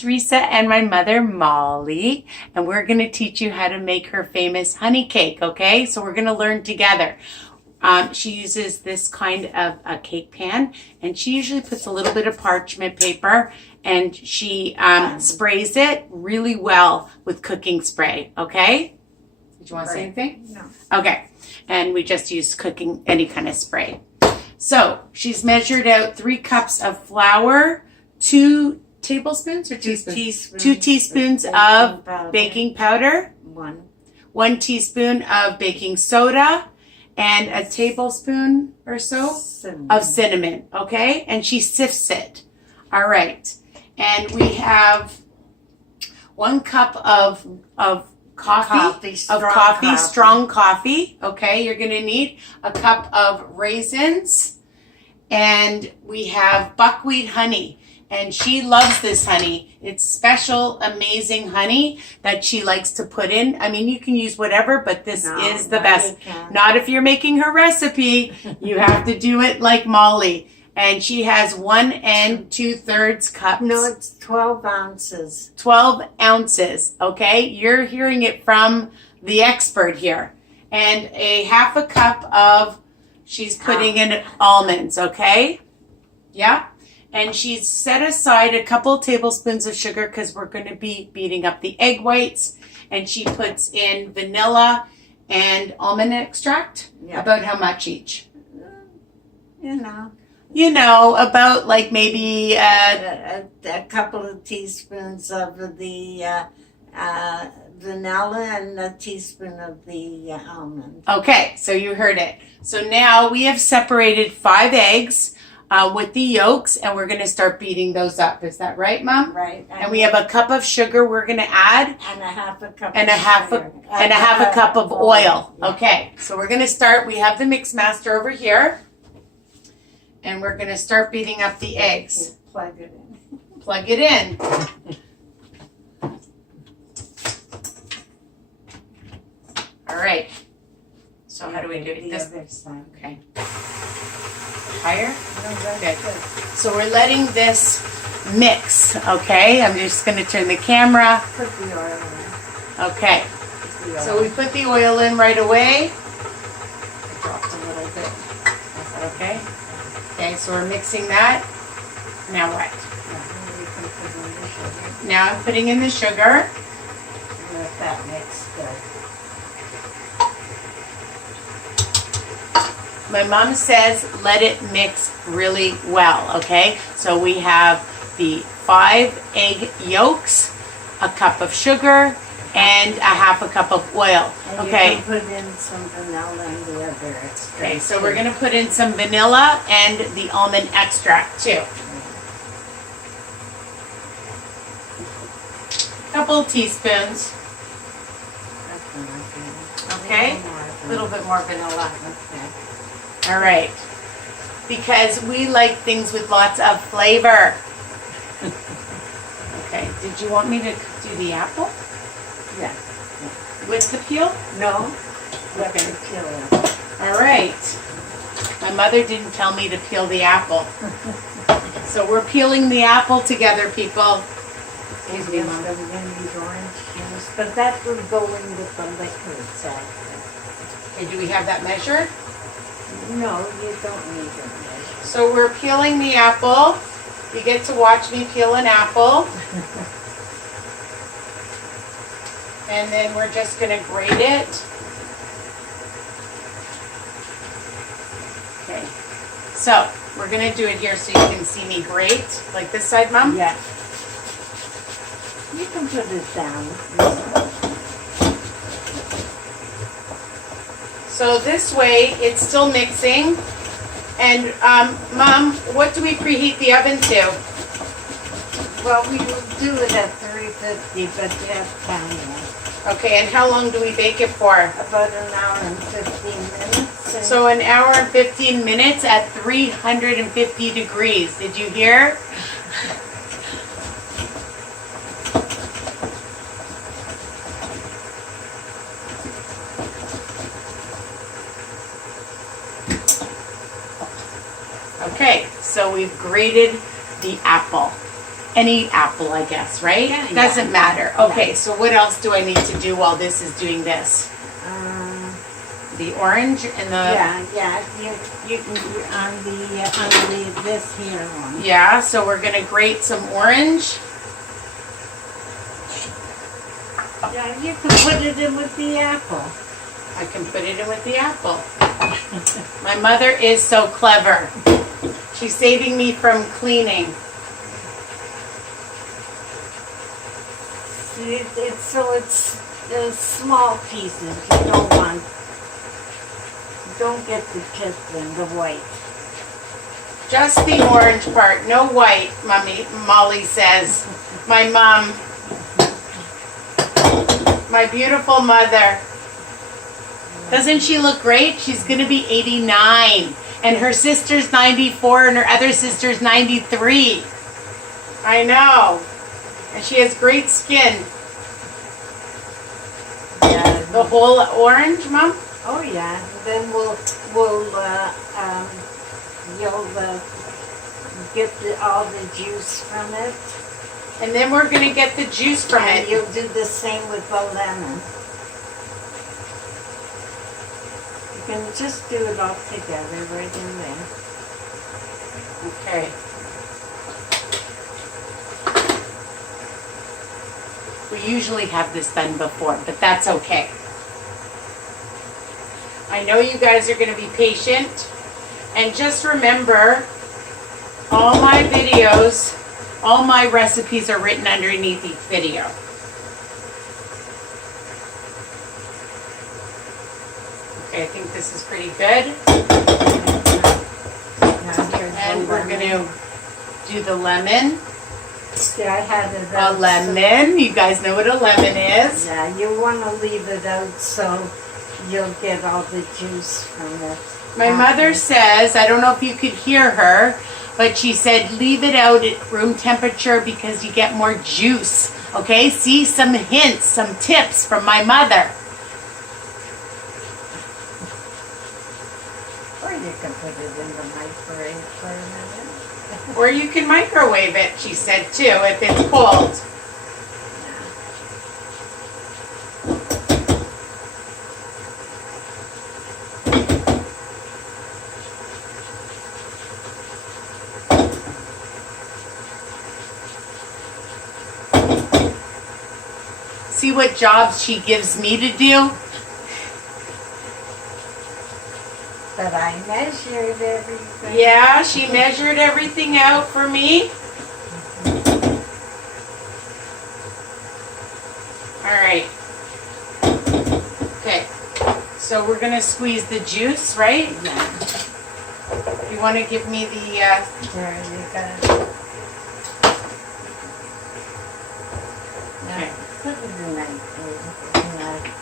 Teresa and my mother Molly, and we're going to teach you how to make her famous honey cake, okay? So we're going to learn together. She uses this kind of a cake pan, and she usually puts a little bit of parchment paper, and she sprays it really well with cooking spray, okay? Did you want to say anything? No. Okay, and we just use cooking, any kind of spray. So she's measured out 3 cups of flour, 2 tablespoons or teaspoons? 2 teaspoons of baking powder, 1 teaspoon of baking soda, and a tablespoon or so of cinnamon, okay? And she sifts it. All right. And we have 1 cup of strong coffee, okay? You're going to need a cup of raisins, and we have buckwheat honey, and she loves this honey. It's special, amazing honey that she likes to put in. I mean, you can use whatever, but this is the best. Not if you're making her recipe. You have to do it like Molly. And she has 1 2/3 cups. No, it's 12 ounces. 12 ounces, okay? You're hearing it from the expert here. And a 1/2 cup of, she's putting in almonds, okay? Yeah? And she's set aside a couple tablespoons of sugar because we're going to be beating up the egg whites. And she puts in vanilla and almond extract. Yeah. About how much each? You know, about like maybe a couple of teaspoons of the vanilla and a teaspoon of the almond. Okay, so you heard it. So now we have separated 5 eggs with the yolks, and we're going to start beating those up. Is that right, Mom? Right. And we have a cup of sugar we're going to add. And a 1/2 cup and of a half a cup of oil. Yeah. Okay, so we're going to start. We have the mix master over here. And we're going to start beating up the eggs. Plug it in. Plug it in. All right. So how do we do it? This side. Okay. Higher? Good. So we're letting this mix, okay? I'm just going to turn the camera. Put the oil in. Okay. So we put the oil in right away. I dropped a little bit. Is that okay? Okay, so we're mixing that. Now what? Now I'm putting in the sugar. Let that mix good. My mom says let it mix really well, okay? So we have the 5 egg yolks, a cup of sugar, and a 1/2 cup of oil. And okay. You can put in some vanilla and the other extract. Okay, so we're going to put in some vanilla and the almond extract too. Couple teaspoons. Okay, a little bit more vanilla. Okay. All right, because we like things with lots of flavor. Okay, did you want me to do the apple? Yeah. With the peel? No. Okay. The peel. All right. My mother didn't tell me to peel the apple. So we're peeling the apple together, people. Excuse me, Mom. Orange juice, but that will go in with the liquids after. Okay, do we have that measured? No, you don't need it measured. So we're peeling the apple. You get to watch me peel an apple. And then we're just going to grate it. Okay. So we're going to do it here so you can see me grate. Like this side, Mom? Yeah. You can put it down. So this way it's still mixing. And Mom, what do we preheat the oven to? Well, we will do it at 350, but you have time. Okay, and how long do we bake it for? About 1 hour and 15 minutes. So 1 hour and 15 minutes at 350 degrees. Did you hear? Okay, so we've grated the apple. any apple, I guess, right? Yeah, Doesn't matter. yeah. Okay, so what else do I need to do while this is doing this? The orange and the... You on the this here one. Yeah, so we're going to grate some orange. Yeah, you can put it in with the apple. I can put it in with the apple. My mother is so clever. She's saving me from cleaning. It's small pieces. You don't get the tip and the white. Just the orange part, no white, Molly says. My mom. My beautiful mother. Doesn't she look great? She's going to be 89. And her sister's 94 and her other sister's 93. I know. And she has great skin. Yeah. The whole orange, Mom? Oh yeah. Then you'll get all the juice from it. And then we're going to get the juice from And it. you'll do the same with the lemon. You can just do it all together right in there. Okay. We usually have this done before, but that's okay. I know you guys are going to be patient. And just remember, all my videos, all my recipes are written underneath each video. Okay, I think this is pretty good. And we're going to do the lemon. See, I had it A out. lemon. You guys know what a lemon is. Yeah, you want to leave it out so you'll get all the juice from it. My mother says, I don't know if you could hear her, but she said leave it out at room temperature because you get more juice. Okay, see some hints, some tips from my mother. Or you can put it in the microwave for a minute. Or you can microwave it, she said too, if it's cold. See what jobs she gives me to do? But I measured everything. Yeah, she measured everything out for me. All right. Okay. So we're going to squeeze the juice, right? Yeah. You want to give me the... There you go. Okay. Put it in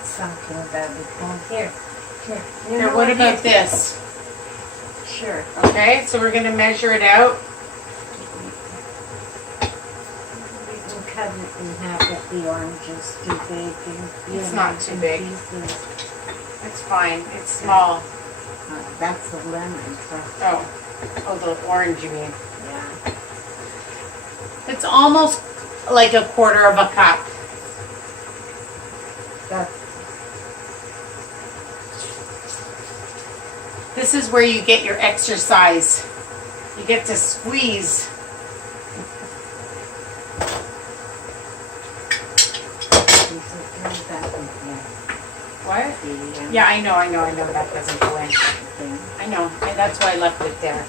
something that it won't here. Here. You Now know what about here? this? Sure. Okay, so we're going to measure it out. You can cut it in half if the orange is too big. It's not too big. Pieces. It's fine. It's small. That's the lemon. So, Oh, the orange you mean. yeah. It's almost like a quarter of a cup. That's This is where you get your exercise. You get to squeeze. What? Yeah, I know that doesn't go in. I know, and that's why I left it there.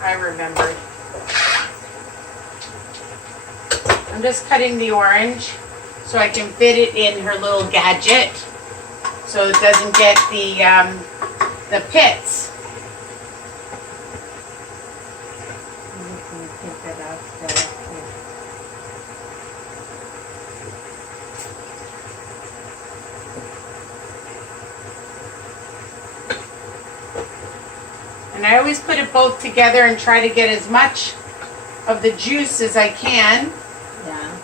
I remembered. I'm just cutting the orange so I can fit it in her little gadget so it doesn't get the pits. And I always put it both together and try to get as much of the juice as I can. Yeah.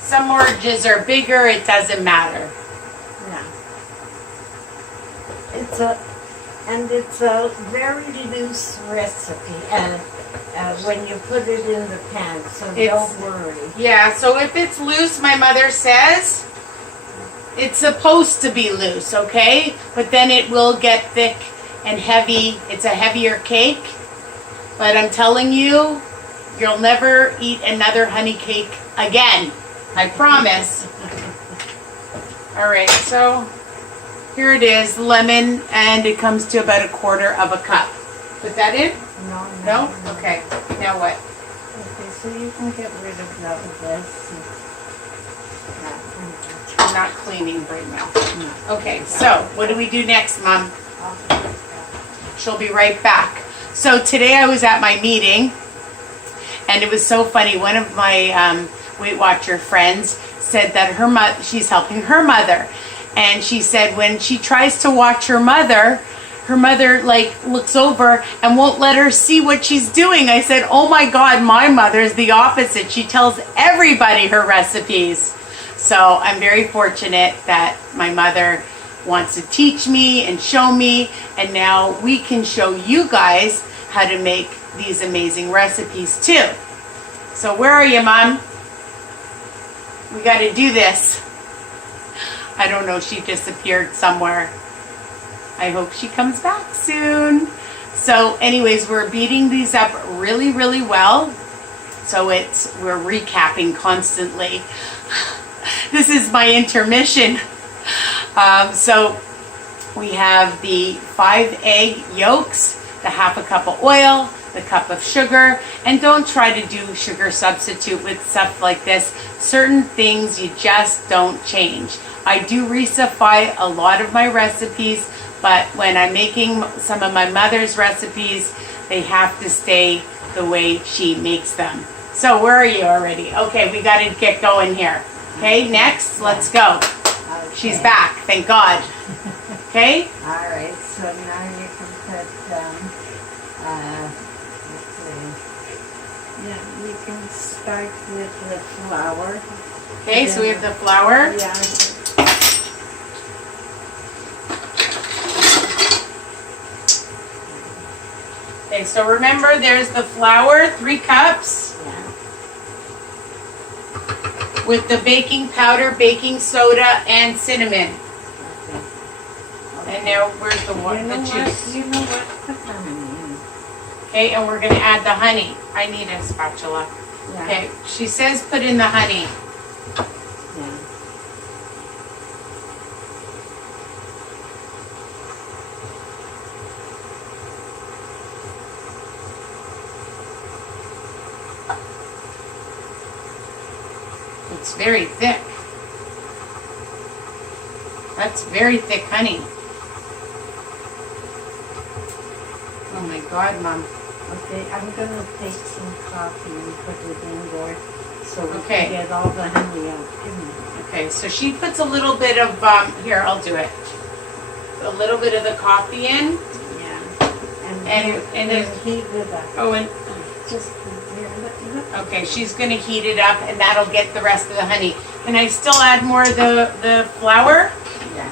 Some oranges are bigger, it doesn't matter. Yeah. It's a And it's a very loose recipe when you put it in the pan, so don't worry. Yeah, so if it's loose, my mother says, it's supposed to be loose, okay? But then it will get thick and heavy. It's a heavier cake. But I'm telling you, you'll never eat another honey cake again. I promise. All right, so here it is, lemon, and it comes to about a quarter of a cup. Put that in? No? Okay. Now what? Okay, so you can get rid of this. I'm not cleaning right now. Okay, so what do we do next, Mom? She'll be right back. So today I was at my meeting, and it was so funny. One of my Weight Watcher friends said that she's helping her mother. And she said when she tries to watch her mother like looks over and won't let her see what she's doing. I said, oh my God, my mother's the opposite. She tells everybody her recipes. So I'm very fortunate that my mother wants to teach me and show me, and now we can show you guys how to make these amazing recipes too. So where are you, Mom? We got to do this. I don't know, she disappeared somewhere. I hope she comes back soon. So anyways, we're beating these up really, really well. So we're recapping constantly. This is my intermission. So we have the 5 egg yolks, the half a cup of oil, the cup of sugar, and don't try to do sugar substitute with stuff like this. Certain things you just don't change. I do resupply a lot of my recipes, but when I'm making some of my mother's recipes, they have to stay the way she makes them. So where are you already? Okay, we got to get going here. Okay, next, let's go. Okay. She's back, thank God. Okay? All right, so now you can put, let's see. Yeah, you can start with the flour. Okay, so we have the flour. Yeah. Okay, so remember there's the flour, 3 cups. Yeah. With the baking powder, baking soda, and cinnamon. Okay. And now where's the juice? You know what? Put the honey in. Okay, and we're going to add the honey. I need a spatula. Yeah. Okay, she says put in the honey. Yeah. It's very thick. That's very thick honey. Oh my God, Mom. Okay, I'm going to take some coffee and put it in there so we Okay. can get all the honey out. Okay, so she puts a little bit of, here, I'll do it. A little bit of the coffee in. Yeah. And then heat it up. Oh, and Just here, look. okay, she's going to heat it up, and that'll get the rest of the honey. Can I still add more of the flour? Yeah.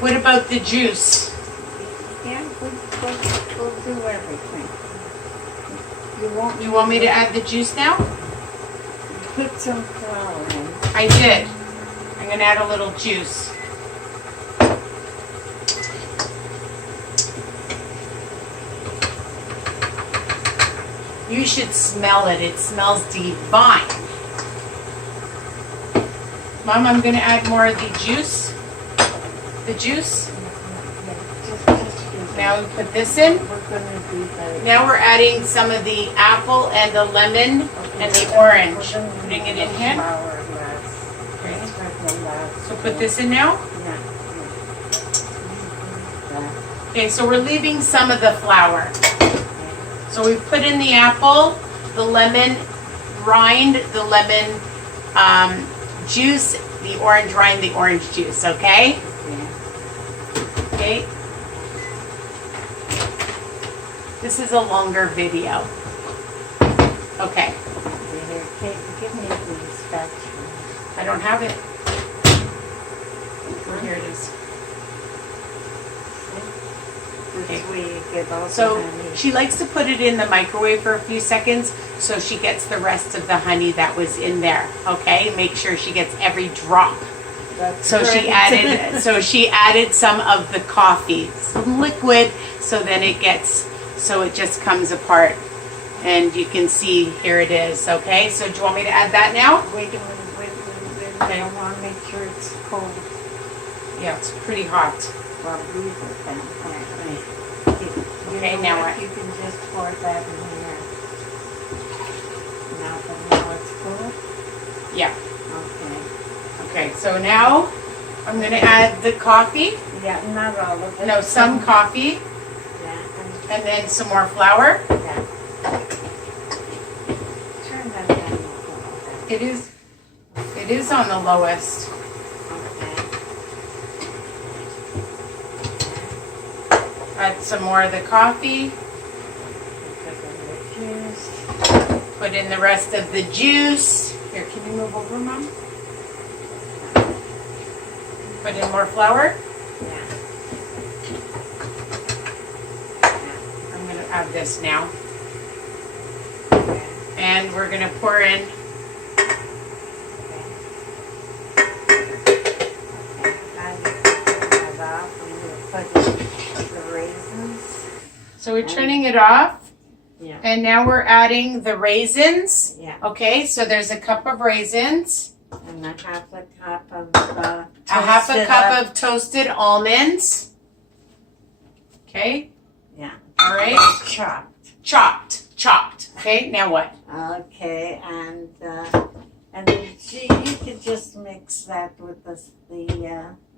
What about the juice? Yeah, we'll do everything. You want me to add the juice now? Put some flour in. I did. I'm going to add a little juice. You should smell it. It smells divine. Mom, I'm going to add more of the juice. The juice. Now we put this in. We're going to do the... Now we're adding some of the apple and the lemon and the orange. Putting it in here. Okay. So put this in now. Okay, so we're leaving some of the flour. So we put in the apple, the lemon rind, the lemon juice, the orange rind, the orange juice, okay? Okay. This is a longer video. Okay. Give me the spatula. I don't have it. Here it is. Okay. where you get all So the honey. she likes to put it in the microwave for a few seconds so she gets the rest of the honey that was in there. Okay, make sure she gets every drop. That's So right. she added some of the coffee, some liquid, so then it just comes apart. And you can see here it is. Okay, so do you want me to add that now? Wait a minute. Okay. I want to make sure it's cold. Yeah, it's pretty hot. Well, leave it then. Okay, now what? You can just pour that in here. Now it's cool? Yeah. Okay. Okay, so now I'm going to add the coffee. Yeah, not all of it. No, some coffee. Yeah. And then some more flour. Yeah. Turn that down a little bit. It is on the lowest. Okay. Add some more of the coffee. Put in the juice. Put in the rest of the juice. Here, can you move over, Mom? Put in more flour. Yeah. I'm going to add this now. Okay. And we're going to pour in. So we're turning it off. Yeah. And now we're adding the raisins. Yeah. Okay, so there's a cup of raisins. And a half a cup of of toasted almonds. Okay. Yeah. All right. Chopped. Chopped. Okay, now what? Okay, and you could just mix that with the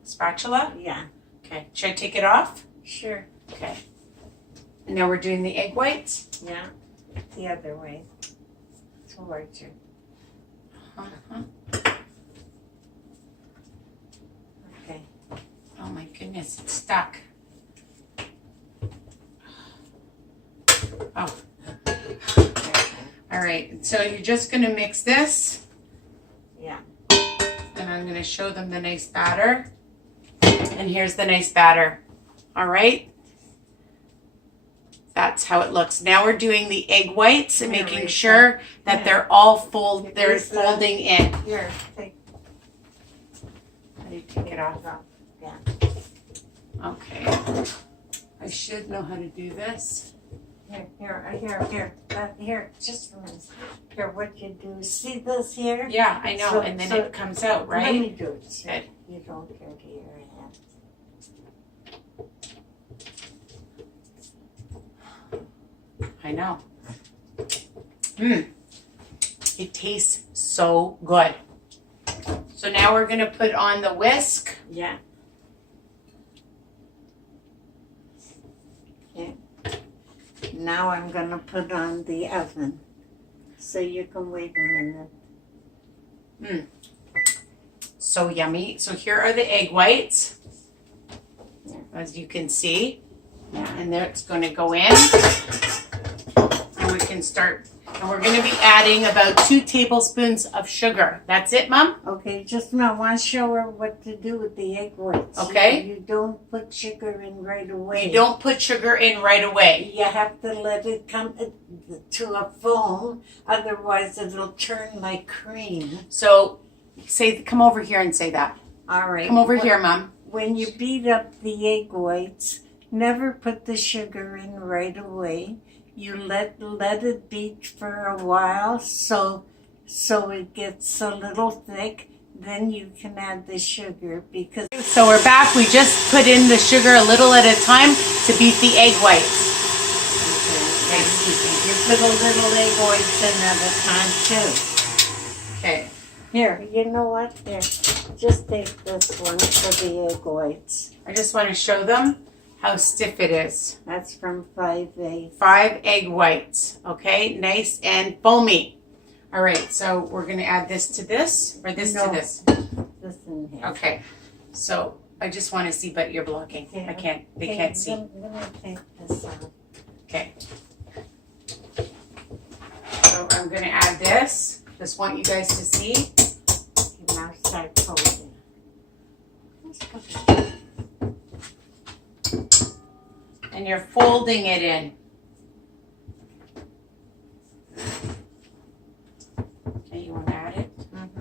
Spatula? yeah. Okay. Should I take it off? Sure. Okay. And now we're doing the egg whites. Yeah. The other way. Towards you. Uh-huh. Okay. Oh my goodness, it's stuck. Oh. All right, so you're just going to mix this. Yeah. And I'm going to show them the nice batter. And here's the nice batter. All right. That's how it looks. Now we're doing the egg whites and making sure that they're all folding in. Here, take. How do you take it off? Yeah. Okay. I should know how to do this. Here, just a minute. Here, what you do, see this here? Yeah, I know, and then it comes out, right? Let me do it. Good. You don't go to your hand. I know. It tastes so good. So now we're going to put on the whisk. Yeah. Okay. Now I'm going to put on the oven. So you can wait a minute. So yummy. So here are the egg whites. Yeah. As you can see. Yeah. And there it's going to go in. And we can start. And we're going to be adding about 2 tablespoons of sugar. That's it, Mom? Okay, just now I want to show her what to do with the egg whites. Okay. You don't put sugar in right away. You don't put sugar in right away. You have to let it come to a foam, otherwise it'll turn like cream. So come over here and say that. All right. Come over here, Mom. When you beat up the egg whites, never put the sugar in right away. You let it beat for a while so it gets a little thick. Then you can add the sugar because... So we're back. We just put in the sugar a little at a time to beat the egg whites. Okay. You put a little egg whites in at a time too. Okay. Here, you know what? Here, just take this one for the egg whites. I just want to show them how stiff it is. That's from 5 5 egg whites. Okay, nice and foamy. All right, so we're going to add this to this, or this to this. This in here. Okay, so I just want to see, but you're blocking. Okay. I can't. They can't see. Let me take this out. Okay. So I'm going to add this. Just want you guys to see. Okay, now start folding. And you're folding it in. Okay, you want to add it? Mm-hmm.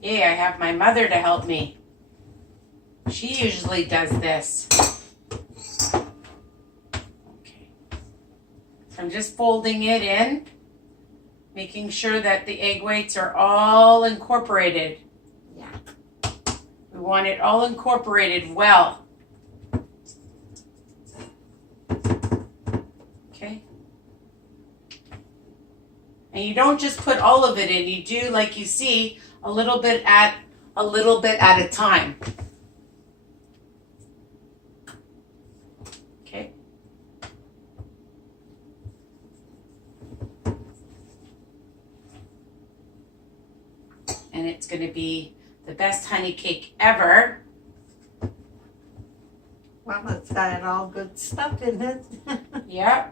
Yeah, I have my mother to help me. She usually does this. Okay. I'm just folding it in, making sure that the egg whites are all incorporated. Yeah. We want it all incorporated well. Okay. And you don't just put all of it in. You do, like you see, a little bit at a time. Okay. And it's going to be the best honey cake ever. Well, it's got all good stuff in it. Yeah.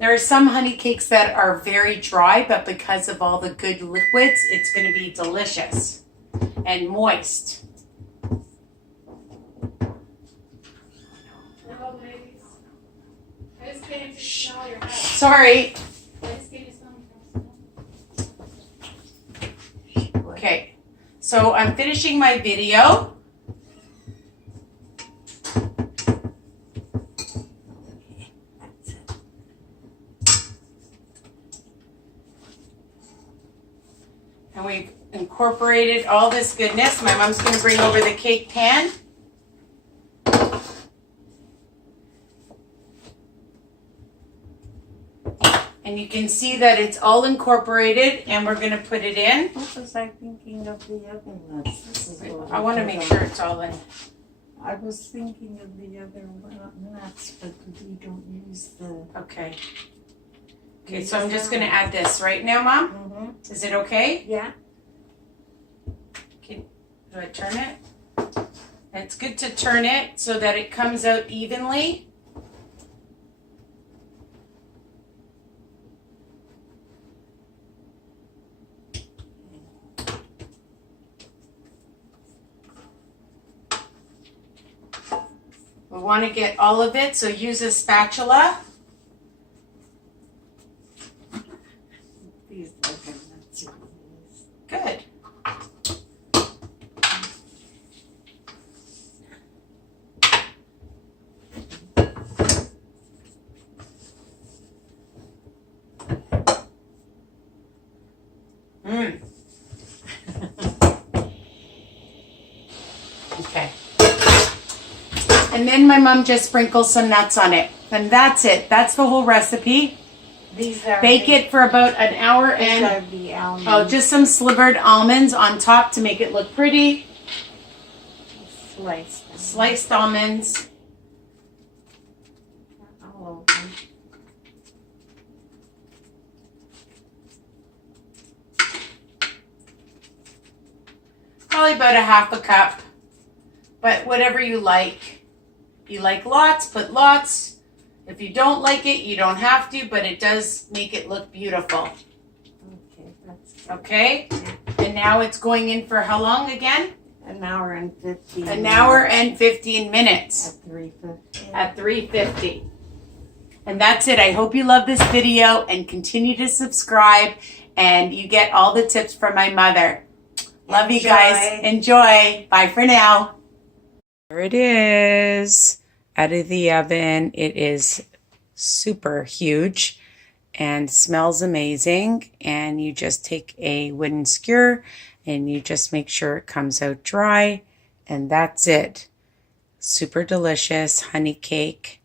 There are some honey cakes that are very dry, but because of all the good liquids, it's going to be delicious and moist. Hello, ladies. I just came to smell your house. Sorry. I just came to smell your house. Okay, so I'm finishing my video. That's it. And we've incorporated all this goodness. My mom's going to bring over the cake pan. And you can see that it's all incorporated, and we're going to put it in. What was I thinking of the other nuts? This is what I want to make sure it's all in. I was thinking of the other nuts, but we don't use the... Okay. Okay, so I'm just going to add this right now, Mom. Mm-hmm. Is it okay? Yeah. Do I turn it? It's good to turn it so that it comes out evenly. We want to get all of it, so use a spatula. These other nuts are nice. Good. Okay. And then my mom just sprinkles some nuts on it. And that's it. That's the whole recipe. These are Bake it for about an hour These and are the almonds. oh, just some slivered almonds on top to make it look pretty. Sliced. Sliced almonds. All over. Probably about a half a cup. But whatever you like. If you like lots, put lots. If you don't like it, you don't have to, but it does make it look beautiful. Okay, that's good. Okay? And now it's going in for how long again? An hour and 15 An hour and 15 minutes. At 350. At 350. And that's it. I hope you love this video and continue to subscribe and you get all the tips from my mother. Love you guys. Enjoy. Bye for now. There it is. Out of the oven. It is super huge and smells amazing. And you just take a wooden skewer and you just make sure it comes out dry. And that's it. Super delicious honey cake.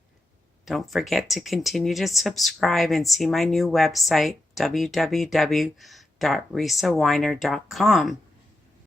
Don't forget to continue to subscribe and see my new website, www.risawiner.com.